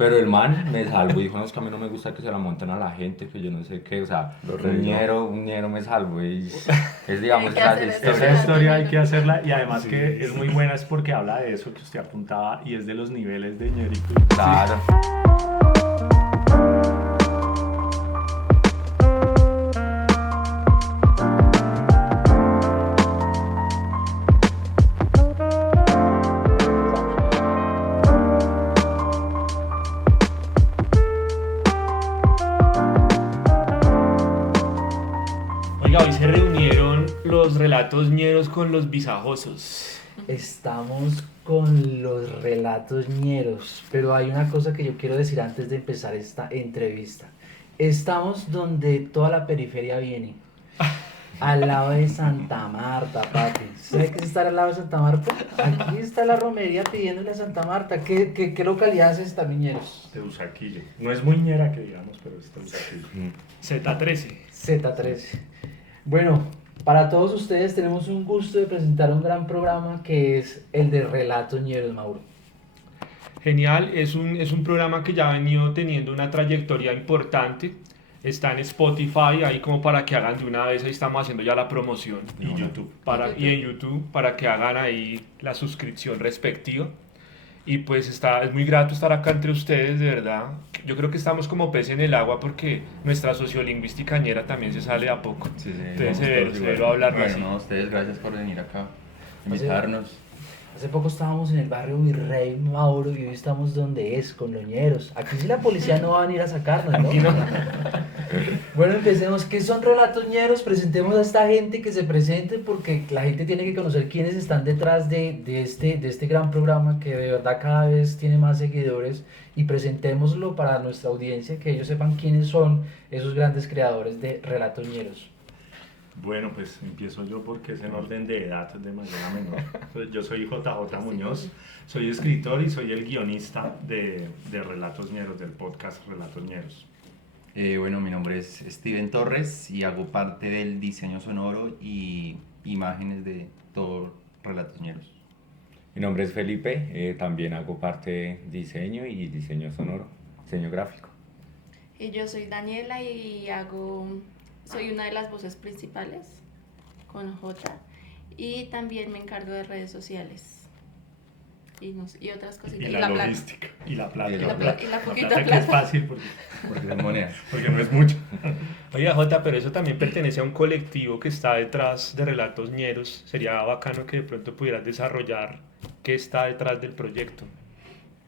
Pero el man me salvó y dijo, no, es que a mí no me gusta que se la monten a la gente, que yo no sé qué, o sea, Lo revisó. un ñero me salvó y es, Hay digamos, que esas hacer eso Esa con historias. los historia hay que ñeros. hacerla y además Sí, que es sí. muy buena es porque habla de eso que usted apuntaba y es de los niveles de ñeritud. Claro. Oiga, hoy se reunieron los relatos ñeros con los visajosos. Estamos con los relatos ñeros, pero hay una cosa que yo quiero decir antes de empezar esta entrevista. Estamos donde toda la periferia viene, al lado de Santa Marta, papi. ¿Sabe qué es estar al lado de Santa Marta? Aquí está la romería pidiéndole a Santa Marta. ¿Qué localidad es esta, miñeros? Teusaquillo. No es muy ñera que digamos, pero es Teusaquillo. Z13. Z13. Bueno, para todos ustedes tenemos un gusto de presentar un gran programa que es el de Relatos Ñeros, Mauro. Genial, es un programa que ya ha venido teniendo una trayectoria importante. Está en Spotify, ahí como para que hagan de una vez, ahí estamos haciendo ya la promoción. Y YouTube. Y en YouTube, para que hagan ahí la suscripción respectiva. Y pues es muy grato estar acá entre ustedes, de verdad. Yo creo que estamos como pez en el agua porque nuestra sociolingüística ñera también se sale a poco. Sí, sí, Entonces vamos severo, todos severo igual. hablarlo Bueno, así. no, ustedes, gracias por venir acá, invitarnos. Hace poco estábamos en el barrio Virrey, Mauro, y hoy estamos donde es, con los ñeros. Aquí sí la policía no va a venir a sacarnos, ¿no? Aquí no. Bueno, empecemos. ¿Qué son relatos ñeros? Presentemos a esta gente que se presente porque la gente tiene que conocer quiénes están detrás de este gran programa que de verdad cada vez tiene más seguidores y presentémoslo para nuestra audiencia, que ellos sepan quiénes son esos grandes creadores de relatos ñeros. Bueno, pues empiezo yo porque es en orden de edad, de mayor a menor. Pues yo soy JJ Muñoz, soy escritor y soy el guionista de Relatos Ñeros, del podcast Relatos Ñeros. Bueno, mi nombre es Steven Torres y hago parte del diseño sonoro y imágenes de todo Relatos Ñeros. Mi nombre es Felipe, también hago parte de diseño y diseño sonoro, diseño gráfico. Y yo soy Daniela y soy una de las voces principales con J. Y también me encargo de redes sociales. Y otras Y cositas. la logística. Y la plata. Y la plata. Y la poquita que es plata. fácil Porque son monedas. porque no es mucho. Oiga, Jota, pero eso también pertenece a un colectivo que está detrás de Relatos Ñeros. Sería bacano que de pronto pudieras desarrollar qué está detrás del proyecto.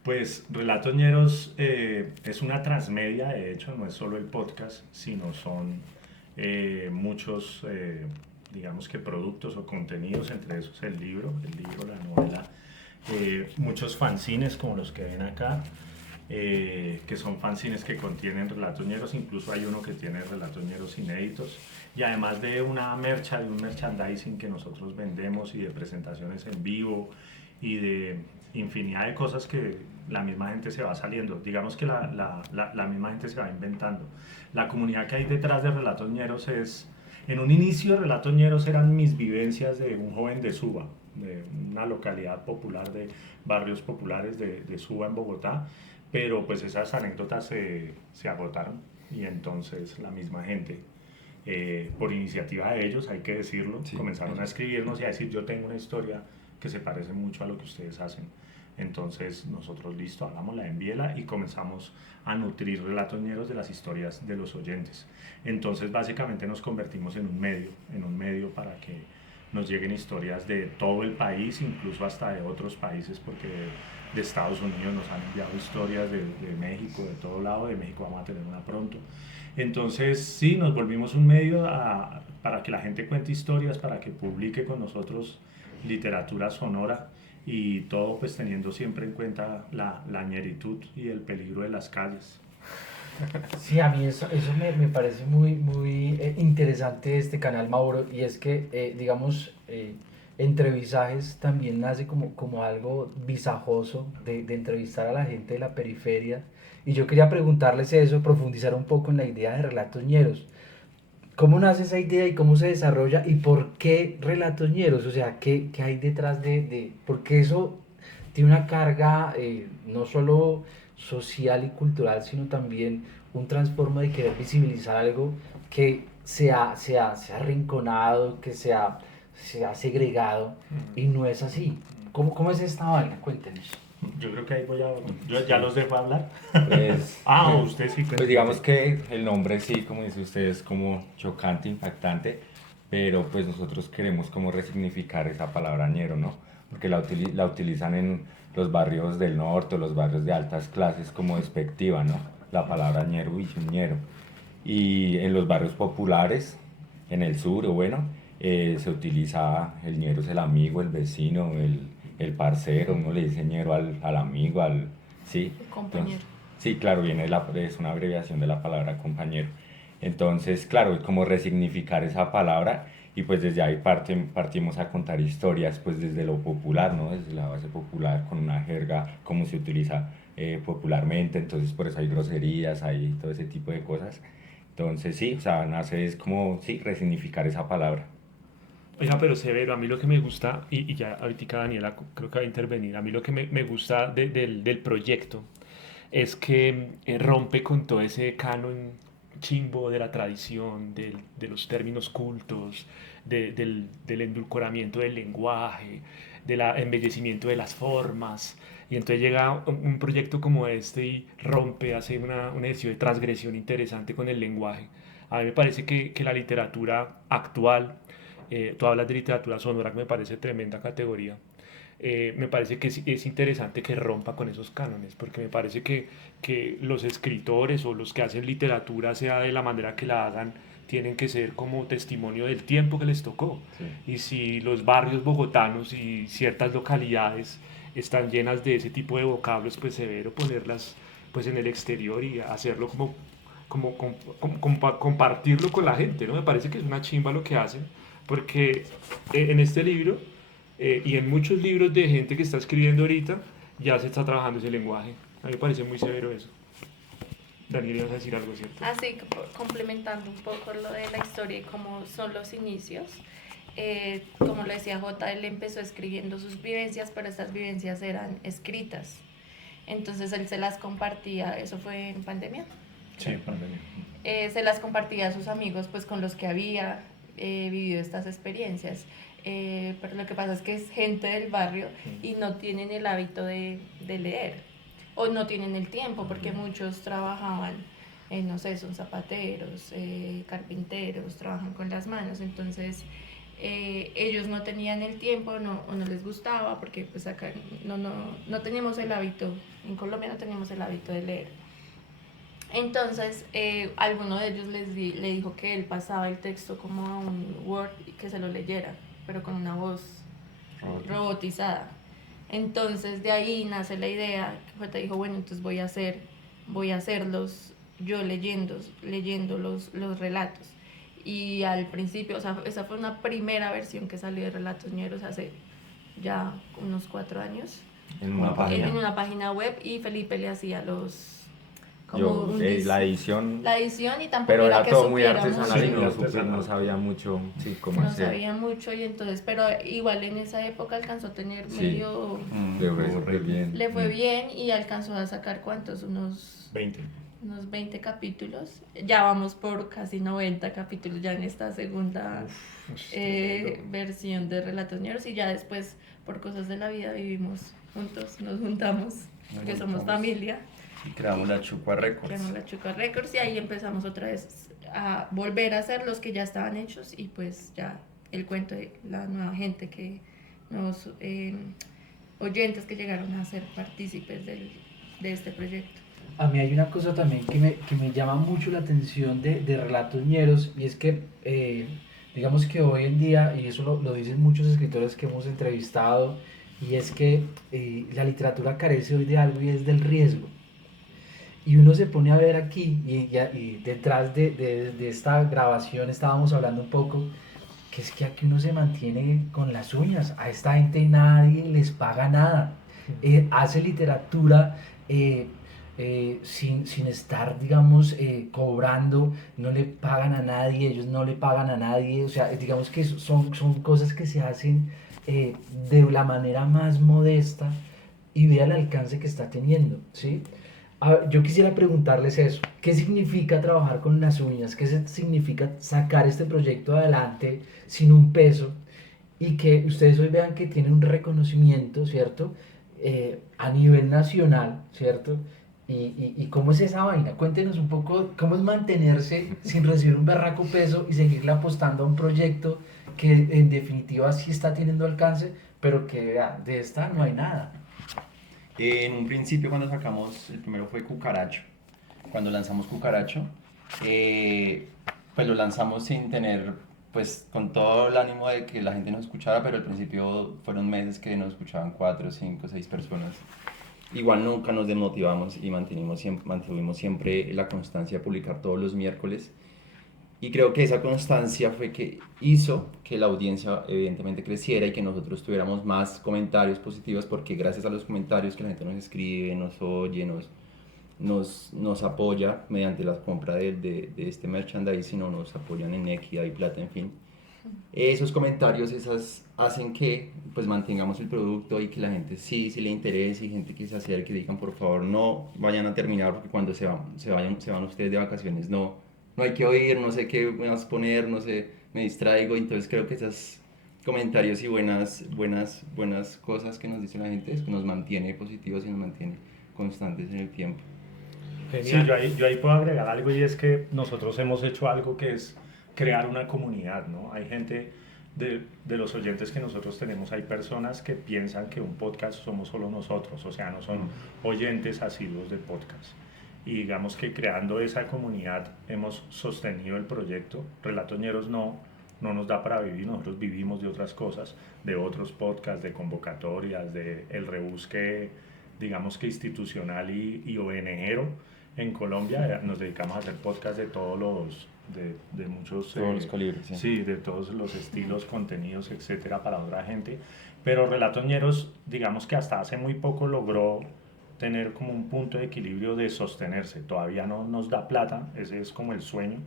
Pues Relatos Ñeros es una transmedia, de hecho, no es solo el podcast, sino son muchos, digamos que productos o contenidos, entre esos el libro, la novela, muchos fanzines como los que ven acá, que son fanzines que contienen relatos ñeros, incluso hay uno que tiene relatos ñeros inéditos, y además de de un merchandising que nosotros vendemos y de presentaciones en vivo y de infinidad de cosas que la misma gente se va saliendo, digamos que la misma gente se va inventando. La comunidad que hay detrás de Relatos Ñeros es, en un inicio Relatos Ñeros eran mis vivencias de un joven de Suba, de una localidad popular de barrios populares de Suba en Bogotá, pero pues esas anécdotas se agotaron y entonces la misma gente, por iniciativa de ellos, hay que decirlo, Sí, comenzaron a eso. escribirnos y a decir yo tengo una historia que se parece mucho a lo que ustedes hacen. Entonces nosotros, listo, hagámosla, envíela y comenzamos a nutrir Relatos Ñeros de las historias de los oyentes. Entonces básicamente nos convertimos en un medio para que nos lleguen historias de todo el país, incluso hasta de otros países, porque de Estados Unidos nos han enviado historias de México, de todo lado, de México vamos a tener una pronto. Entonces sí, nos volvimos un medio para que la gente cuente historias, para que publique con nosotros literatura sonora y todo pues teniendo siempre en cuenta la ñeritud y el peligro de las calles. Sí, a mí eso me parece muy interesante de este canal, Mauro, y es que, digamos, entre visajes también nace como algo visajoso de entrevistar a la gente de la periferia, y yo quería preguntarles eso, profundizar un poco en la idea de relatos ñeros. ¿Cómo nace esa idea y cómo se desarrolla y por qué relatos ñeros? O sea, ¿qué hay detrás porque eso tiene una carga no solo social y cultural, sino también un transformo de querer visibilizar algo que se ha arrinconado, que se ha segregado, y no es así. ¿Cómo es esta vaina? Cuéntenos. Yo creo que ahí yo ya los dejo hablar. Pues, Usted sí. pues digamos que el nombre sí, como dice usted, es como chocante, impactante, pero pues nosotros queremos como resignificar esa palabra ñero, ¿no? Porque la utilizan en los barrios del norte, los barrios de altas clases como despectiva, ¿no? La palabra ñero y un ñero. Y en los barrios populares, en el sur, o bueno, se utiliza el ñero es el amigo, el vecino, el parcero, uno le dice ñero al amigo, sí. El compañero. Sí, claro, es una abreviación de la palabra compañero. Entonces, claro, es como resignificar esa palabra y pues desde ahí partimos a contar historias, pues desde lo popular, ¿no? Desde la base popular, con una jerga, como se utiliza popularmente, entonces por eso hay groserías, hay todo ese tipo de cosas. Entonces, sí, o sea, nace es como, sí, resignificar esa palabra. Oiga, pero severo, a mí lo que me gusta, y ya ahorita Daniela creo que va a intervenir, a mí lo que me gusta del proyecto es que rompe con todo ese canon chimbo de la tradición, de los términos cultos, del endulcoramiento del lenguaje, del embellecimiento de las formas. Y entonces llega un proyecto como este y rompe, hace un ejercicio de transgresión interesante con el lenguaje. A mí me parece que la literatura actual, tú hablas de literatura sonora, que me parece tremenda categoría. Me parece que es interesante que rompa con esos cánones, porque me parece que los escritores o los que hacen literatura, sea de la manera que la hagan, tienen que ser como testimonio del tiempo que les tocó. Sí. Y si los barrios bogotanos y ciertas localidades están llenas de ese tipo de vocablos, pues severo ponerlas pues en el exterior y hacerlo compartirlo con la gente, ¿no? Me parece que es una chimba lo que hacen, porque en este libro y en muchos libros de gente que está escribiendo ahorita ya se está trabajando ese lenguaje. A mí me parece muy severo eso. Daniel, ibas a decir algo, ¿cierto? Así que complementando un poco lo de la historia y cómo son los inicios, como lo decía Jota, él empezó escribiendo sus vivencias, pero estas vivencias eran escritas. Entonces él se las compartía, eso fue en pandemia. Sí, pandemia. Se las compartía a sus amigos, pues con los que había vivido estas experiencias. Pero lo que pasa es que es gente del barrio y no tienen el hábito de leer o no tienen el tiempo porque muchos trabajaban, no sé, son zapateros, carpinteros, trabajan con las manos, entonces ellos no tenían el tiempo o no les gustaba porque pues acá no teníamos el hábito, en Colombia no teníamos el hábito de leer. Entonces, alguno de ellos le dijo que él pasaba el texto como a un Word y que se lo leyera, pero con una voz robotizada. Entonces, de ahí nace la idea, que Jota dijo, bueno, entonces voy a hacerlos yo leyendo los relatos. Y al principio, o sea, esa fue una primera versión que salió de Relatos Ñeros hace ya unos 4 años. En una página. En una página web, y Felipe le hacía La edición, la edición y tampoco pero era era que todo muy supiéramos. artesanal y Sí, no sabía mucho, sí, cómo No hacer. sabía mucho y entonces, pero igual en esa época alcanzó a tener Sí. medio, Le fue súper bien. le fue bien y alcanzó a sacar ¿cuántos? Unos 20. capítulos. Ya vamos por casi 90 capítulos ya en esta segunda versión de Relatos Ñeros, y ya después por cosas de la vida vivimos juntos, nos juntamos, porque somos familia. Y creamos la Chucua Records. Creamos la Chucua Records y ahí empezamos otra vez a volver a hacer los que ya estaban hechos y pues ya el cuento de la nueva gente, nuevos oyentes que llegaron a ser partícipes de este proyecto. A mí hay una cosa también que me llama mucho la atención de Relatos Ñeros, y es que digamos que hoy en día, y eso lo dicen muchos escritores que hemos entrevistado, y es que la literatura carece hoy de algo, y es del riesgo. Y uno se pone a ver aquí, y detrás de esta grabación estábamos hablando un poco, que es que aquí uno se mantiene con las uñas. A esta gente nadie les paga nada. Hace literatura sin estar, digamos, cobrando, no le pagan a nadie, ellos no le pagan a nadie. O sea, digamos que son cosas que se hacen de la manera más modesta, y vea el alcance que está teniendo, ¿sí? yo quisiera preguntarles eso. ¿Qué significa trabajar con las uñas? ¿Qué significa sacar este proyecto adelante sin un peso? Y que ustedes hoy vean que tiene un reconocimiento, ¿cierto? A nivel nacional, ¿cierto? Y cómo es esa vaina. Cuéntenos un poco cómo es mantenerse sin recibir un berraco peso y seguirle apostando a un proyecto que en definitiva sí está teniendo alcance, pero que vea, de esta no hay nada. En un principio cuando sacamos, el primero fue Cucaracho. Cuando lanzamos Cucaracho, pues lo lanzamos sin tener, pues con todo el ánimo de que la gente nos escuchara, pero al principio fueron meses que nos escuchaban 4, 5, 6 personas. Igual nunca nos desmotivamos y mantuvimos siempre la constancia de publicar todos los miércoles. Y creo que esa constancia fue que hizo que la audiencia evidentemente creciera y que nosotros tuviéramos más comentarios positivos, porque gracias a los comentarios que la gente nos escribe, nos oye, nos apoya mediante la compra de este merchandising, o nos apoyan en Equidad y Plata, en fin. Esos comentarios hacen que pues mantengamos el producto y que la gente sí le interese, y gente que se acerque y digan por favor no vayan a terminar, porque cuando se van ustedes de vacaciones no hay que oír, no sé qué vas a poner, no sé, me distraigo. Entonces creo que esos comentarios y buenas cosas que nos dice la gente es que nos mantiene positivos y nos mantiene constantes en el tiempo. Sí, yo ahí puedo agregar algo, y es que nosotros hemos hecho algo que es crear una comunidad, ¿no? Hay gente de los oyentes que nosotros tenemos, hay personas que piensan que un podcast somos solo nosotros, o sea, no son oyentes asiduos de podcast. Y digamos que creando esa comunidad hemos sostenido el proyecto. Relatos Ñeros no nos da para vivir, nosotros vivimos de otras cosas, de otros podcasts, de convocatorias, de el rebusque, digamos que institucional y ONGero en Colombia. Nos dedicamos a hacer podcasts de todos los, de muchos... Todos los calibres, sí. Sí, de todos los estilos, contenidos, etcétera, para otra gente. Pero Relatos Ñeros, digamos que hasta hace muy poco logró tener como un punto de equilibrio de sostenerse. Todavía no nos da plata, ese es como el sueño,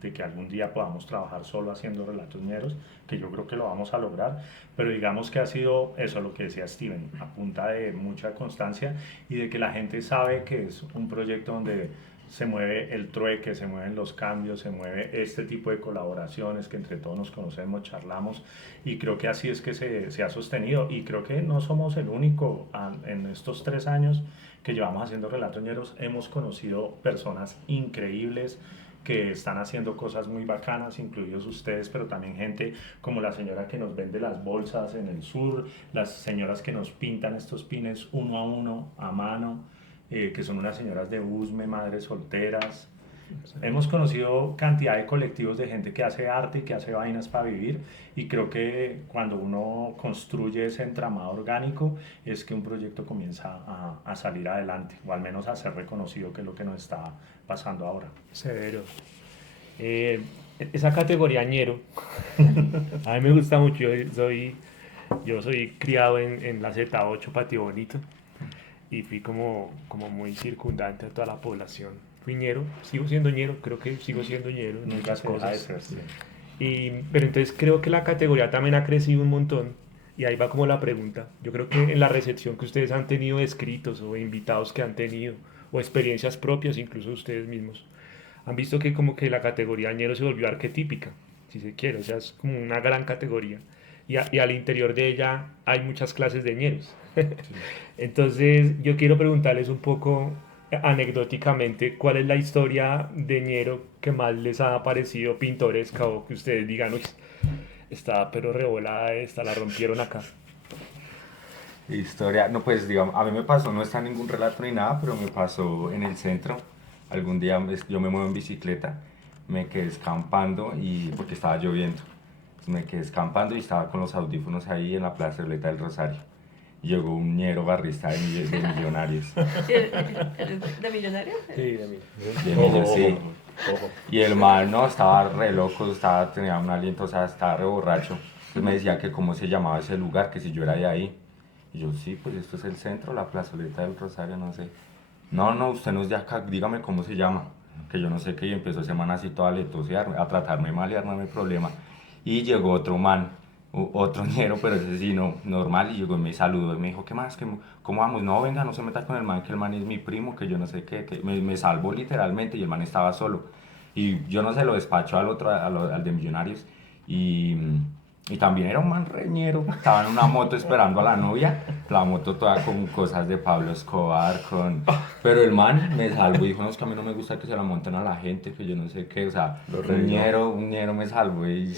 de que algún día podamos trabajar solo haciendo Relatos Ñeros, que yo creo que lo vamos a lograr, pero digamos que ha sido eso lo que decía Steven, a punta de mucha constancia y de que la gente sabe que es un proyecto donde se mueve el trueque, se mueven los cambios, se mueve este tipo de colaboraciones, que entre todos nos conocemos, charlamos, y creo que así es que se ha sostenido. Y creo que no somos el único. En estos 3 años que llevamos haciendo Relatos Ñeros hemos conocido personas increíbles que están haciendo cosas muy bacanas, incluidos ustedes, pero también gente como la señora que nos vende las bolsas en el sur, las señoras que nos pintan estos pines uno a uno, a mano, que son unas señoras de Usme, madres solteras. Hemos conocido cantidad de colectivos de gente que hace arte y que hace vainas para vivir, y creo que cuando uno construye ese entramado orgánico es que un proyecto comienza a salir adelante, o al menos a ser reconocido, que es lo que nos está pasando ahora. Severo. Esa categoría ñero, a mí me gusta mucho. Yo soy criado en la Z8 Patio Bonito, y fui como muy circundante a toda la población. Fui ñero, sigo siendo ñero, creo que sigo siendo ñero en muchas cosas. Pero entonces creo que la categoría también ha crecido un montón, y ahí va como la pregunta. Yo creo que en la recepción que ustedes han tenido de escritos o invitados que han tenido, o experiencias propias, incluso ustedes mismos, han visto que como que la categoría ñero se volvió arquetípica, si se quiere, o sea, es como una gran categoría. Y al interior de ella hay muchas clases de ñeros. Entonces yo quiero preguntarles un poco anecdóticamente cuál es la historia de ñero que más les ha parecido pintoresca, o que ustedes digan, uy, está pero revolada esta, la rompieron acá. Historia, no, pues digamos, a mí me pasó, no está en ningún relato ni nada, pero me pasó en el centro. Algún día yo me muevo en bicicleta, me quedé escampando porque estaba lloviendo. Me quedé escampando y estaba con los audífonos ahí en la plazoleta del Rosario. Llegó un ñero barrista de Millonarios. ¿De Millonarios? Sí, de mí. De Millonarios, sí. Y el man, no, estaba re loco, tenía un aliento, o sea, estaba re borracho. Entonces me decía que cómo se llamaba ese lugar, que si yo era de ahí. Y yo, sí, pues esto es el centro, la plazoleta del Rosario, no sé. No, usted no es de acá, dígame cómo se llama. Que yo no sé qué, y empezó ese man así todo a letosearme, a tratarme mal y a armarme problema. Y llegó otro man, otro ñero, pero ese sí, no, normal, y llegó y me saludó y me dijo, ¿qué más? ¿Cómo vamos? No, venga, no se meta con el man, que el man es mi primo, que yo no sé qué, que me salvó literalmente y el man estaba solo. Y yo no se lo despacho al otro, al de Millonarios, y, y también era un man reñero, estaba en una moto esperando a la novia, la moto toda con cosas de Pablo Escobar, pero el man me salvó y dijo, no, es que a mí no me gusta que se la monten a la gente, que yo no sé qué, o sea, un ñero me salvó y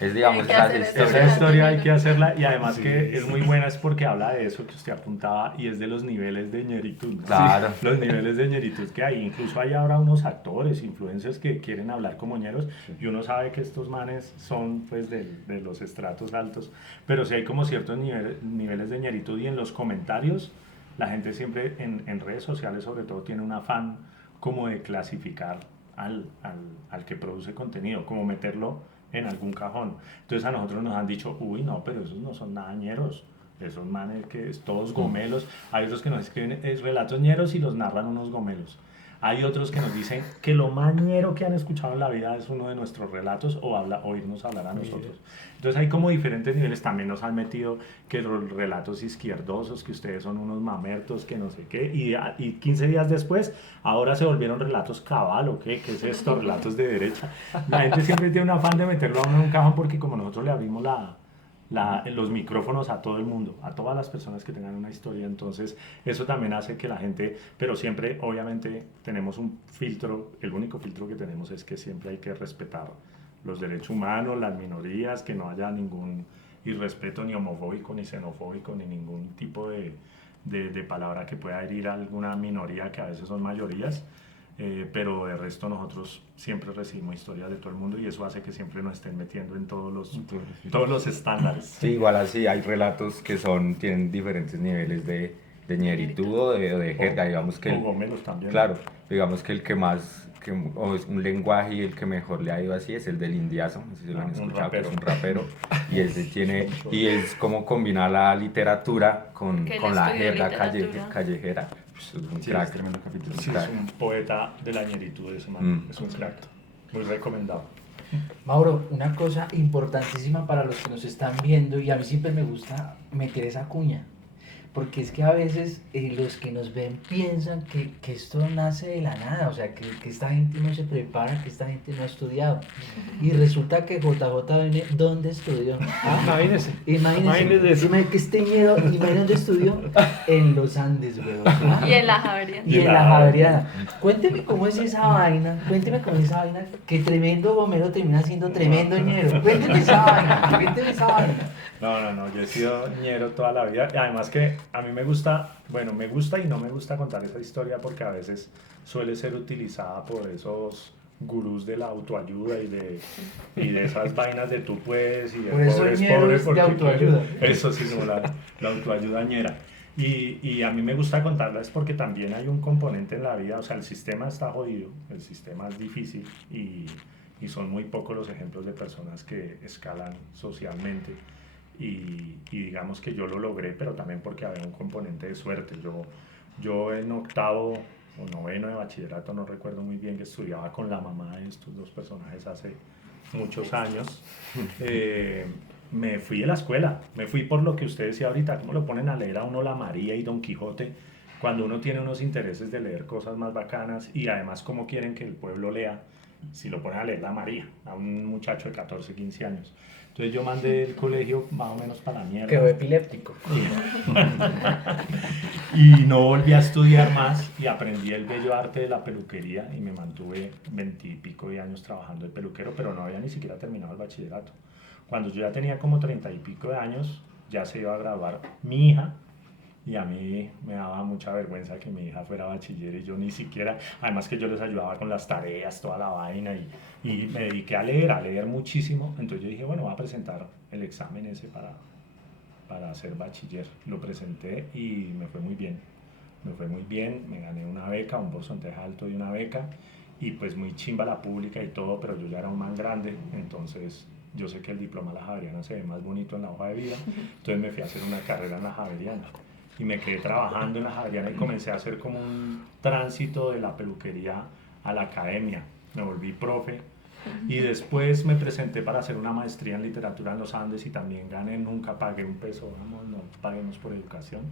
es, digamos, Hay que esas hacer eso. historias. Esa historia hay que hacerla y además que es muy buena es porque habla de eso que usted apuntaba y es de los niveles de ñeritud, ¿no? Claro. Los niveles de ñeritud que hay. Incluso hay ahora unos actores, influencers que quieren hablar como ñeros y uno sabe que estos manes son pues de los estratos altos, pero sí hay como ciertos niveles de ñeritud y en los comentarios la gente siempre en redes sociales sobre todo tiene un afán como de clasificar al que produce contenido, como meterlo en algún cajón. Entonces a nosotros nos han dicho, uy, no, pero esos no son nada ñeros, esos manes que es todos gomelos. Hay otros que nos escriben relatos ñeros y los narran unos gomelos. Hay otros que nos dicen que lo más ñero que han escuchado en la vida es uno de nuestros relatos o oírnos hablar a nosotros. Entonces hay como diferentes niveles. También nos han metido que los relatos izquierdosos, que ustedes son unos mamertos, que no sé qué. Y 15 días después, ahora se volvieron relatos cabal, ¿o qué? ¿Qué es esto? Relatos de derecha. La gente siempre tiene un afán de meterlo a uno en un cajón porque como nosotros le abrimos los micrófonos a todo el mundo, a todas las personas que tengan una historia, entonces eso también hace que la gente, pero siempre obviamente tenemos un filtro, el único filtro que tenemos es que siempre hay que respetar los derechos humanos, las minorías, que no haya ningún irrespeto ni homofóbico, ni xenofóbico, ni ningún tipo de palabra que pueda herir a alguna minoría que a veces son mayorías. Pero de resto nosotros siempre recibimos historias de todo el mundo y eso hace que siempre nos estén metiendo en todos los estándares. Sí, igual así hay relatos que tienen diferentes niveles de ñeritud o de jerga, digamos que O gomelos también. claro, digamos que el que más, o es un lenguaje y el que mejor le ha ido así es el del indiazo, no sé si lo han Un escuchado, que es rapero. un rapero, y ese tiene, y es como combinar la literatura con Que él la estudió jerga literatura. callejera. Pues es un Sí, crack. es tremendo capítulo. Sí, es un poeta de la ñeritud ese man, Mm. es un crack, muy recomendado. Mauro, una cosa importantísima para los que nos están viendo, y a mí siempre me gusta meter esa cuña, porque es que a veces los que nos ven piensan que esto nace de la nada, o sea, que esta gente no se prepara, que esta gente no ha estudiado. Y resulta que JJ viene, ¿dónde estudió? Imagínese. Imagínense que este miedo, imagínate dónde estudió, en los Andes, weón. ¿Ah? Y en la Javeriana. Y en la Javeriana. Cuénteme cómo es esa vaina, que tremendo gomero termina siendo tremendo ñero. Cuénteme esa vaina. No, yo he sido ñero toda la vida. Y además que a mí me gusta y no me gusta contar esa historia porque a veces suele ser utilizada por esos gurús de la autoayuda y de esas vainas de tú puedes y de Por eso pobre es ñeros pobre de porque autoayuda. eso sí, como la autoayuda ñera. Y a mí me gusta contarla es porque también hay un componente en la vida, o sea, el sistema está jodido, el sistema es difícil y son muy pocos los ejemplos de personas que escalan socialmente. Y digamos que yo lo logré, pero también porque había un componente de suerte. Yo en octavo o noveno de bachillerato, no recuerdo muy bien, que estudiaba con la mamá de estos dos personajes hace muchos años, me fui de la escuela, me fui por lo que usted decía ahorita, cómo lo ponen a leer a uno la María y Don Quijote, cuando uno tiene unos intereses de leer cosas más bacanas y además cómo quieren que el pueblo lea, si lo ponen a leer la María, a un muchacho de 14, 15 años. Entonces yo mandé el colegio más o menos para la mierda. Quedó epiléptico. Y no volví a estudiar más y aprendí el bello arte de la peluquería y me mantuve 20 y pico de años trabajando de peluquero, pero no había ni siquiera terminado el bachillerato. Cuando yo ya tenía como 30 y pico de años, ya se iba a graduar mi hija y a mí me daba mucha vergüenza que mi hija fuera bachiller y yo ni siquiera, además que yo les ayudaba con las tareas, toda la vaina y me dediqué a leer muchísimo. Entonces yo dije, bueno, voy a presentar el examen ese para ser bachiller. Lo presenté y me fue muy bien. Me gané una beca, un porcentaje alto de una beca y pues muy chimba la pública y todo, pero yo ya era un man grande, entonces yo sé que el diploma de la Javeriana se ve más bonito en la hoja de vida, entonces me fui a hacer una carrera en la Javeriana y me quedé trabajando en la Javeriana y comencé a hacer como un tránsito de la peluquería a la academia. Me volví profe Y después me presenté para hacer una maestría en literatura en los Andes y también gané, nunca pagué un peso, vamos, no paguemos por educación.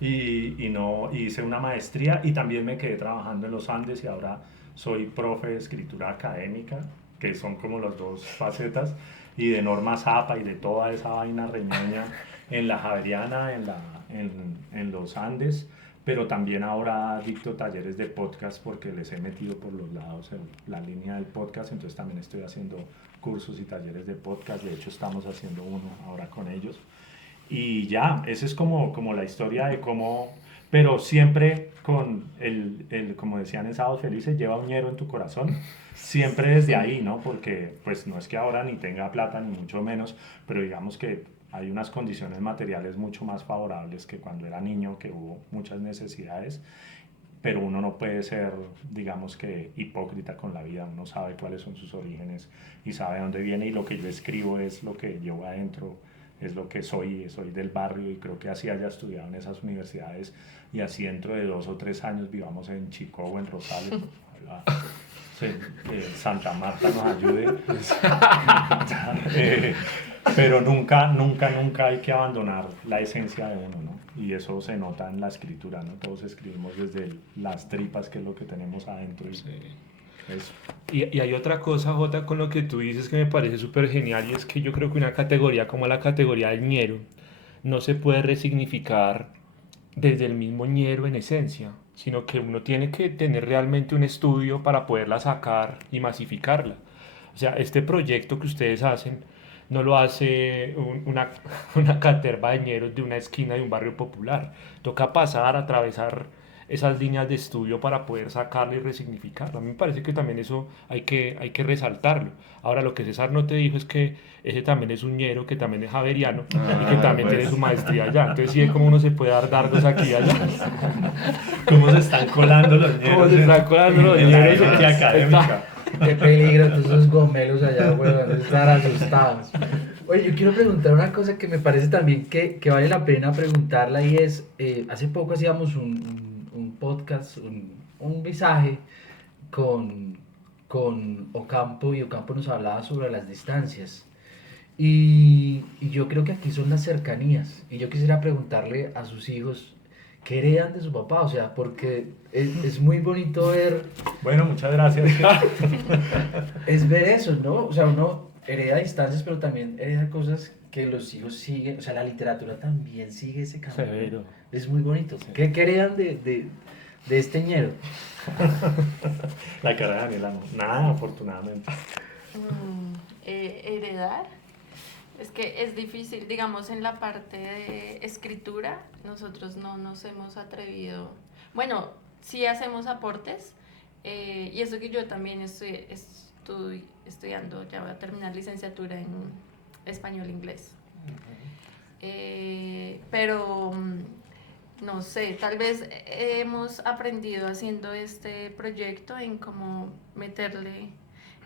Y no, hice una maestría y también me quedé trabajando en los Andes y ahora soy profe de escritura académica, que son como las dos facetas, y de Norma Zapa y de toda esa vaina reñoña en la Javeriana, en los Andes, pero también ahora dicto talleres de podcast porque les he metido por los lados la línea del podcast, entonces también estoy haciendo cursos y talleres de podcast, de hecho estamos haciendo uno ahora con ellos. Y ya, esa es como la historia de cómo, pero siempre con como decían en Sábados Felices, lleva un ñero en tu corazón, siempre desde ahí, ¿no? Porque pues no es que ahora ni tenga plata ni mucho menos, pero digamos que hay unas condiciones materiales mucho más favorables que cuando era niño, que hubo muchas necesidades, pero uno no puede ser, digamos que, hipócrita con la vida, uno sabe cuáles son sus orígenes y sabe de dónde viene y lo que yo escribo es lo que llevo adentro, es lo que soy del barrio y creo que así haya estudiado en esas universidades y así dentro de 2 o 3 años vivamos en Chico o en Rosales, ojalá, sí, Santa Marta nos ayude. Pero nunca hay que abandonar la esencia de uno, ¿no? Y eso se nota en la escritura, ¿no? Todos escribimos desde las tripas, que es lo que tenemos adentro. Y Sí. eso. Y hay otra cosa, Jota, con lo que tú dices que me parece súper genial y es que yo creo que una categoría como la categoría del ñero no se puede resignificar desde el mismo ñero en esencia, sino que uno tiene que tener realmente un estudio para poderla sacar y masificarla. O sea, este proyecto que ustedes hacen no lo hace una caterva de ñeros de una esquina de un barrio popular. Toca pasar, atravesar esas líneas de estudio para poder sacarla y resignificarla. A mí me parece que también eso hay que resaltarlo. Ahora, lo que César no te dijo es que ese también es un ñero, que también es javeriano y que también tiene su maestría allá. Entonces, sí, como uno se puede dar dardos aquí y allá. ¿Cómo se están colando los ñeros? ¿Cómo se están colando los en la ñeros? élite académica? Qué peligro, todos esos gomelos allá, weón, estar asustados. Oye, yo quiero preguntar una cosa que me parece también que vale la pena preguntarla y es, hace poco hacíamos un podcast, un visaje con Ocampo y Ocampo nos hablaba sobre las distancias. Y yo creo que aquí son las cercanías. Y yo quisiera preguntarle a sus hijos qué heredan de su papá, o sea, porque es muy bonito ver, Bueno, muchas gracias. es ver eso, ¿no? O sea, uno hereda distancias, pero también hereda cosas que los hijos siguen, o sea, la literatura también sigue ese camino. Severo. Es muy bonito. ¿Qué heredan de este ñero? La cara de Daniela no. Nada, afortunadamente. Heredar. Es que es difícil, digamos, en la parte de escritura, nosotros no nos hemos atrevido, bueno, sí hacemos aportes, y eso que yo también estoy estudiando, ya voy a terminar licenciatura en español-inglés. Pero no sé, tal vez hemos aprendido haciendo este proyecto en cómo meterle,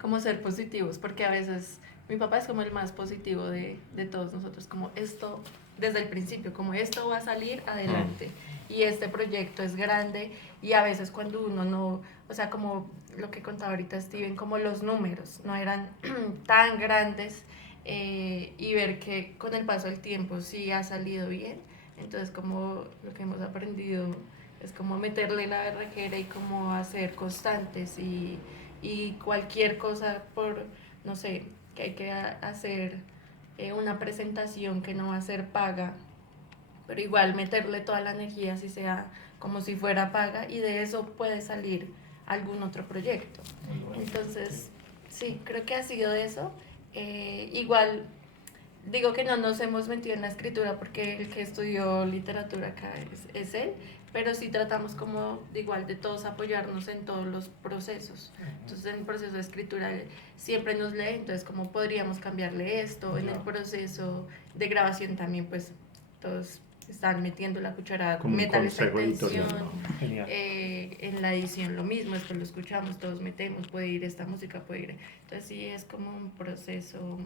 cómo ser positivos, porque a veces mi papá es como el más positivo de todos nosotros, como esto, desde el principio, como esto va a salir adelante, y este proyecto es grande, y a veces cuando uno no, o sea, como lo que contaba ahorita Steven, como los números no eran tan grandes, y ver que con el paso del tiempo sí ha salido bien, entonces como lo que hemos aprendido es como meterle la berraquera y como hacer constantes y cualquier cosa por, no sé, que hay que hacer una presentación que no va a ser paga, pero igual meterle toda la energía así sea como si fuera paga y de eso puede salir algún otro proyecto. Entonces, sí, creo que ha sido eso. Igual digo que no nos hemos metido en la escritura porque el que estudió literatura acá es él, pero sí tratamos como de igual de todos apoyarnos en todos los procesos. Entonces en el proceso de escritura él siempre nos lee, entonces cómo podríamos cambiarle esto, en el proceso de grabación también pues todos están metiendo la cucharada, Como un métale esta consejo intención, editorial, ¿no? Genial. en la edición lo mismo, después lo escuchamos, todos metemos, puede ir esta música, puede ir, entonces sí es como un proceso,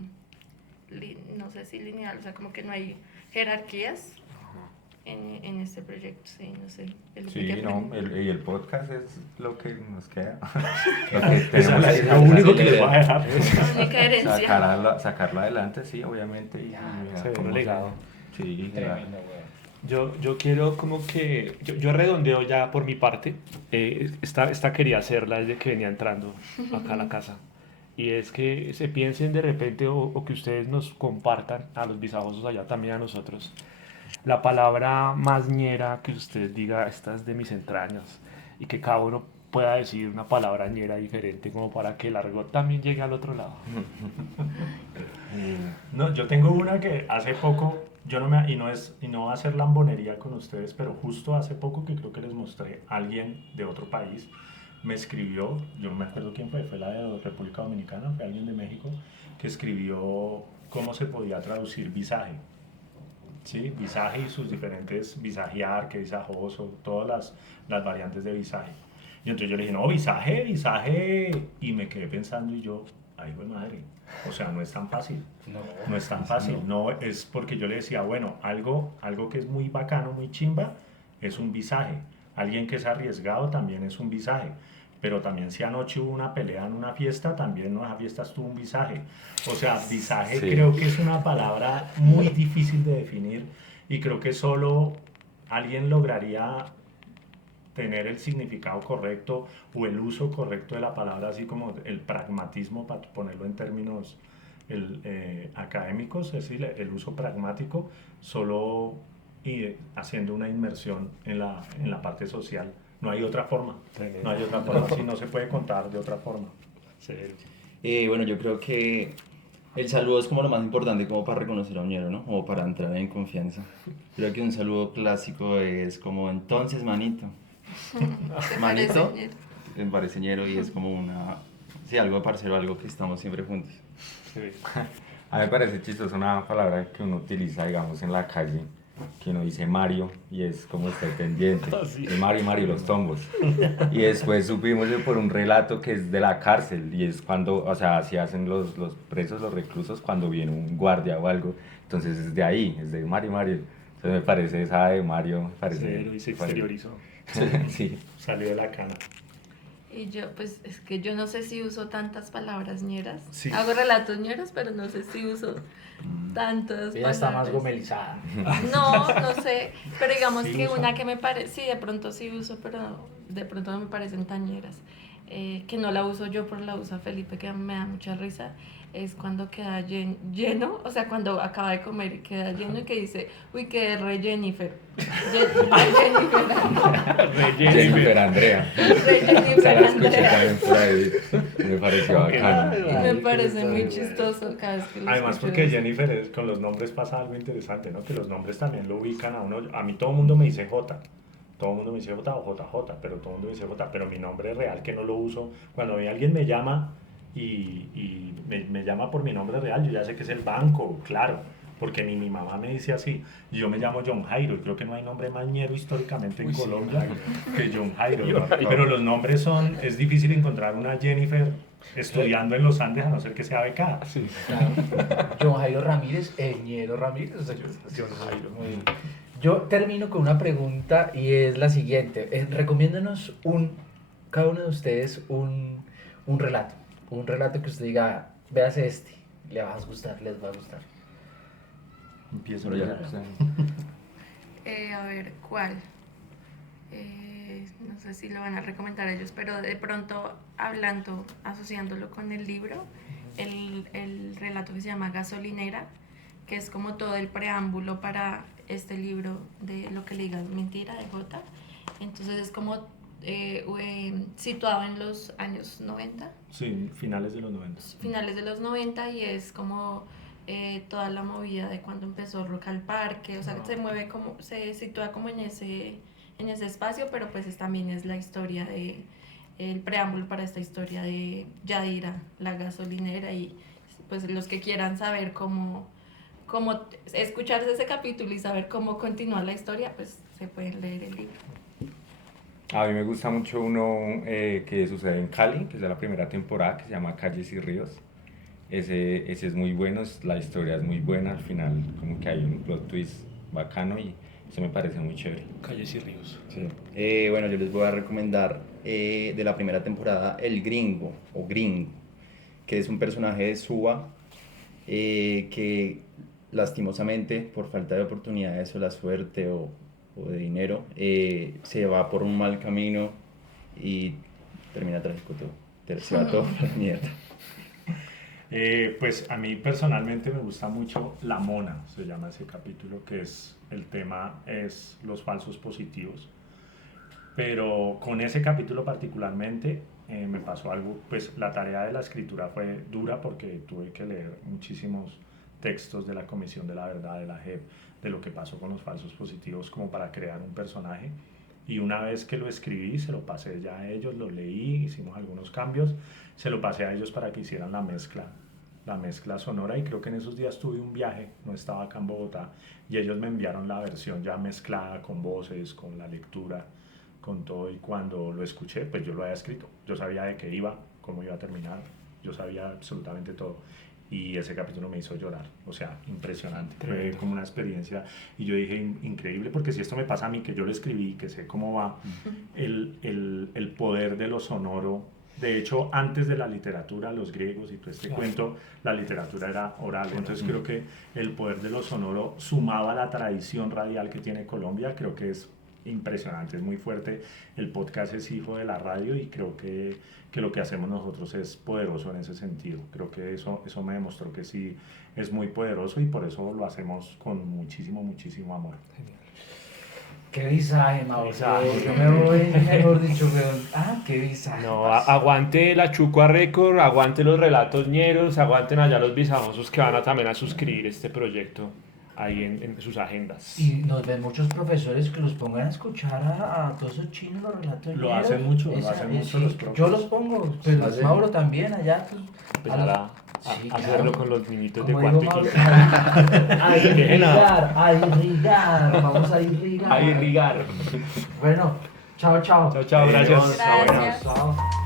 no sé si lineal, o sea como que no hay jerarquías, en este proyecto, sí, no sé. Sí, ¿qué no, pregunta? y el podcast es lo que nos queda. Lo que tenemos Es que lo único que sí, les voy a dejar. La única herencia. sacarlo adelante, sí, obviamente. Y mira se ve cómo un legado. Sí, Tremendo, güey. Yo quiero como que, yo redondeo ya por mi parte, esta quería hacerla desde que venía entrando acá a la casa. Y es que se piensen de repente o que ustedes nos compartan a los bisajosos allá también a nosotros la palabra más ñera que usted diga, esta es de mis entrañas, y que cada uno pueda decir una palabra ñera diferente como para que el argot también llegue al otro lado. No, yo tengo una que hace poco, yo no me, y no va a ser lambonería con ustedes, pero justo hace poco que creo que les mostré, alguien de otro país me escribió, yo no me acuerdo quién fue la de República Dominicana, fue alguien de México, que escribió cómo se podía traducir visaje. ¿Sí? Visaje y sus diferentes, visajear, que visajoso, todas las variantes de visaje. Y entonces yo le dije, no, visaje, visaje, y me quedé pensando y yo, ay, güey madre, o sea, no es tan fácil. No es tan fácil, no es porque yo le decía, bueno, algo que es muy bacano, muy chimba, es un visaje. Alguien que es arriesgado también es un visaje. Pero también si anoche hubo una pelea en una fiesta, también en esa fiesta estuvo un visaje. O sea, visaje Sí. creo que es una palabra muy difícil de definir y creo que solo alguien lograría tener el significado correcto o el uso correcto de la palabra, así como el pragmatismo, para ponerlo en términos académicos, es decir, el uso pragmático, solo haciendo una inmersión en la parte social. No hay otra forma, no hay otra forma, si no se puede contar de otra forma. Severo. Bueno, yo creo que el saludo es como lo más importante como para reconocer a un ñero, ¿no? Como para entrar en confianza. Creo que un saludo clásico es como, entonces, manito. ¿Te Manito, parece, ñero? me parece ñero y es como una... Sí, algo de parcero, algo que estamos siempre juntos. Sí. A mí me parece chistoso una palabra que uno utiliza, digamos, en la calle, que uno dice Mario y es como estar pendiente. Sí. Es Mario, los tombos. Y después supimos por un relato que es de la cárcel y es cuando, o sea, así hacen los presos, los reclusos, cuando viene un guardia o algo. Entonces es de ahí, es de Mario. Entonces me parece esa de Mario, me parece... Severo y se exteriorizó. Sí. Salió de la cana. Y yo, pues es que yo no sé si uso tantas palabras ñeras. Sí. Hago relatos ñeros, pero no sé si uso tantas Ella está más palabras. gomelizada. No sé, pero digamos Sí que uso. una que me parece, sí, de pronto sí uso, pero de pronto no me parecen tañeras. Que no la uso yo, pero la usa Felipe, que me da mucha risa, es cuando queda lleno, o sea, cuando acaba de comer y queda lleno y que dice, uy, que re Jennifer. Jennifer. Jennifer Andrea. Re Se Jennifer la escuché Andrea. también por ahí. Me pareció bacano. Me parece muy chistoso cada vez que lo Además escucho porque eso. Jennifer con los nombres pasa algo interesante, ¿no? Que los nombres también lo ubican a uno. A mí todo el mundo me dice J. Todo el mundo me dice J o JJ, pero todo el mundo me dice J. Pero mi nombre real que no lo uso. Cuando alguien me llama y me llama por mi nombre real, yo ya sé que es el banco, claro. Porque ni mi mamá me dice así. Yo me llamo John Jairo y creo que no hay nombre más ñero históricamente en Colombia que John Jairo. ¿no? Pero los nombres es difícil encontrar una Jennifer estudiando en los Andes a no ser que sea becada. Sí. Claro. John Jairo Ramírez, el ñero Ramírez. O sea, John Jairo. muy bien. Yo termino con una pregunta y es la siguiente. Recomiéndanos cada uno de ustedes un relato. Un relato que usted diga, véase este, le va a gustar, les va a gustar. Empiezo Pero ya. A ver, ¿cuál? No sé si lo van a recomendar ellos, pero de pronto hablando, asociándolo con el libro, el relato que se llama Gasolinera, que es como todo el preámbulo para este libro de Lo que le digas mentira de Jota. Entonces es como situado en los años 90, Sí, finales de los 90. finales de los 90, y es como toda la movida de cuando empezó Rock al Parque, o sea, se mueve como, se sitúa como en ese espacio, pero pues también es la historia el preámbulo para esta historia de Yadira, la gasolinera, y pues los que quieran saber cómo escucharse ese capítulo y saber cómo continúa la historia, pues se pueden leer el libro. A mí me gusta mucho uno que sucede en Cali, que es de la primera temporada, que se llama Calles y Ríos. Ese es muy bueno, la historia es muy buena, al final como que hay un plot twist bacano y Eso me parece muy chévere. Calles y ríos. Sí. Bueno, yo les voy a recomendar de la primera temporada El Gringo, o Gringo, que es un personaje de Suba que lastimosamente, por falta de oportunidades o la suerte o de dinero, se va por un mal camino y termina trágico todo. Se va todo por la mierda. Pues a mí personalmente me gusta mucho La Mona, se llama ese capítulo, que es el tema es los falsos positivos. Pero con ese capítulo particularmente me pasó algo, pues la tarea de la escritura fue dura porque tuve que leer muchísimos textos de la Comisión de la Verdad, de la JEP, de lo que pasó con los falsos positivos como para crear un personaje. Y una vez que lo escribí, se lo pasé ya a ellos, lo leí, hicimos algunos cambios, se lo pasé a ellos para que hicieran la mezcla sonora, y creo que en esos días tuve un viaje, no estaba acá en Bogotá, y ellos me enviaron la versión ya mezclada con voces, con la lectura, con todo, y cuando lo escuché, pues yo lo había escrito, yo sabía de qué iba, cómo iba a terminar, yo sabía absolutamente todo. Y ese capítulo me hizo llorar, o sea, impresionante. Fue como una experiencia y yo dije, increíble, porque si esto me pasa a mí, que yo lo escribí, que sé cómo va, el poder de lo sonoro. De hecho, antes de la literatura, los griegos y todo este cuento, la literatura era oral. Entonces creo que el poder de lo sonoro, sumado a la tradición radial que tiene Colombia, creo que es impresionante, es muy fuerte. El podcast es hijo de la radio y creo que lo que hacemos nosotros es poderoso en ese sentido. Creo que eso me demostró que sí es muy poderoso y por eso lo hacemos con muchísimo, muchísimo amor. Genial. Qué visaje, Mauro. Visaje. Yo me voy, mejor dicho, weón. Qué visaje. No, aguante la Chucua Record, aguante los relatos ñeros, aguanten allá los visajosos que van a también a suscribir este proyecto ahí en sus agendas. Y nos ven muchos profesores que los pongan a escuchar a todos esos chinos los relatos. Lo hacen mucho, los profes. Yo los pongo, pero ¿Ah, sí? Mauro también allá. Pues, Empezar a sí, hacerlo claro. con los niñitos Como de cuarto y digo, quinto. a irrigar, vamos a irrigar. A irrigar. Bueno, chao, chao. Chao, chao, gracias. Gracias. Chao.